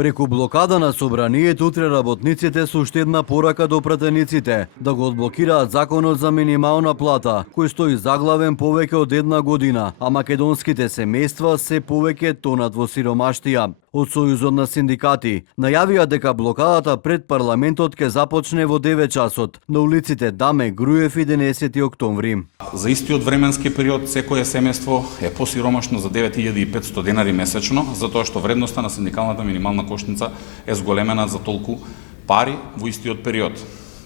Преку блокада на собранието утре работниците со уште една порака до пратениците да го одблокираат законот за минимална плата, кој стои заглавен повеќе од една година, а македонските семејства се повеќе тонат во сиромаштија. Од Сојузот на синдикати најавија дека блокадата пред парламентот ќе започне во 9 часот на улиците Даме, Груев и 11 октомври. За истиот временски период секое семејство е посиромашно за 9500 денари месечно, затоа што вредноста на синдикалната минимална кошница е зголемена за толку пари во истиот период.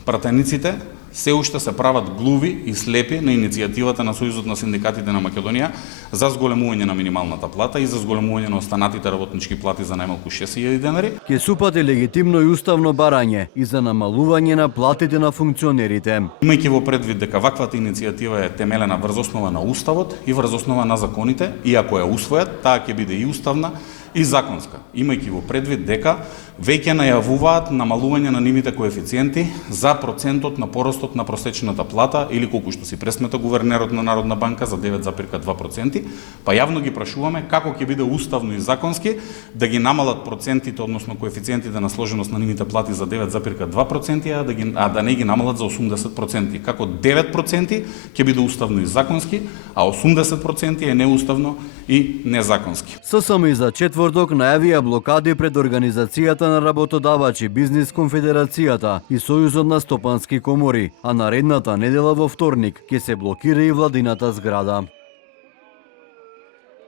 Пратениците се уште се прават глуви и слепи на иницијативата на Сојузот на синдикатите на Македонија за зголемување на минималната плата и за зголемување на останатите работнички плати за најмалку 6000 денари. Ке супати легитимно и уставно барање и за намалување на платите на функционерите. Имајќи во предвид дека ваквата иницијатива е темелена врз основа на уставот и врз основа на законите, и ако ја усвојат, таа ќе биде и уставна и законска, имајќи во предвид дека веќе најавуваат намалување на нивните коефициенти за процентот на порастот на просечната плата или колку што си пресмета гувернерот на Народна банка за 9,2%, па јавно ги прашуваме како ќе биде уставно и законски да ги намалат процентите, односно коефициентите на сложеност на нивните плати за 9,2%, а да не ги намалат за 80%. Како 9% ќе биде уставно и законски, а 80% е неуставно и незаконски. ССМ за четврток најавија блокади пред Организацијата на работодавачи, Бизнис конфедерацијата и Сојузот на стопански комори, а наредната недела во вторник ќе се блокира и владината зграда.